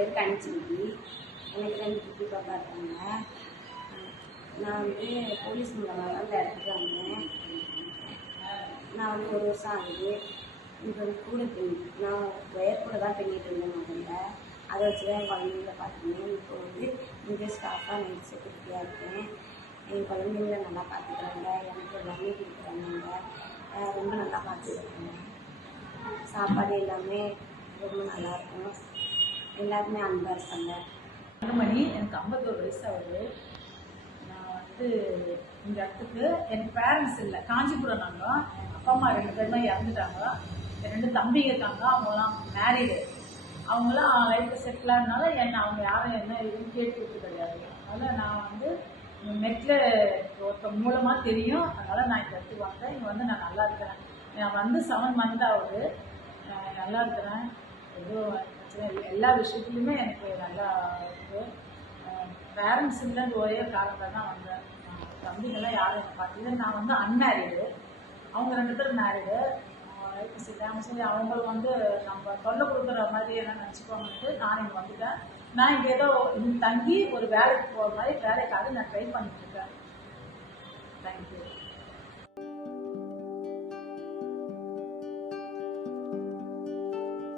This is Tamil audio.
பேர் கனிச்செல்வி. எனக்கு 2 குட்டி பாப்பா இருக்காங்க. நான் போலீஸ் மூலமாக தான் இந்த இடத்துக்கு வந்தேன். நான் 1 வருஷம் ஆகுது. இப்போ கூட நான் ஒயர் கூட தான் பின்னிட்டு இருந்தேன் முதல்ல. அதை வச்சு தான் என் குழந்தைங்கள பார்த்துக்கினேன். இப்போ இங்கே ஸ்டாஃபாக நைட் செக்யூரிட்டியாக இருக்கேன். என் குழந்தைங்கள நல்லா பார்த்துக்கிறாங்க. எனக்கு எல்லாமே கொடுக்குறாங்க. ரொம்ப நல்லா பார்த்துக்கிறாங்க. சாப்பாடு எல்லாமே ரொம்ப நல்லாயிருக்கும். எல்லாருமே அன்பாக இருக்காங்க. மணி எனக்கு 51 வயசு ஆகுது. நான் இந்த இடத்துக்கு எனக்கு பேரண்ட்ஸ் இல்லை, காஞ்சிபுரம். நாங்கள் அப்பா அம்மா 2 பேருமே இறந்துட்டாங்க. 2 தம்பிங்க இருக்காங்க. அவங்களாம் மேரீடு. அவங்களாம் லைஃப்பில் செட்டில் ஆனதுனால அவங்க யாரும் என்ன இதுன்னு கேட்டுக்கிட்டு கிடையாது. அதனால் நான் நெட்டில் ஒருத்தர் மூலமாக தெரியும். அதனால் நான் இந்த இடத்துக்கு வந்தேன். இங்கே நான் நல்லா இருக்கிறேன். நான் 7 மந்த் ஆகுது. நல்லா இருக்கிறேன். எதுவும் பிரச்சனை இல்லை. எல்லா விஷயத்துலையுமே எனக்கு நல்லா இருக்குது. பேரண்ட்ஸ் இல்லைன்ற ஒரே காரணத்தில் தான் வந்தேன். தம்பிங்கெல்லாம் யாரும் என்னை பார்த்தீங்க. நான் அன்மேரீடு. அவங்க 2 பேரும் மேரீடு. லைஃப் செட்டாக சொல்லி அவங்களும் நம்ம தொல்லை கொடுக்குற மாதிரி என்ன நினச்சிக்கோங்கன்ட்டு நான் இங்கே வந்துட்டேன். நான் இங்கே ஏதோ தங்கி ஒரு வேலைக்கு போகிற மாதிரி வேலைக்காக நான் ட்ரை பண்ணிட்டுருக்கேன். தேங்க்யூ.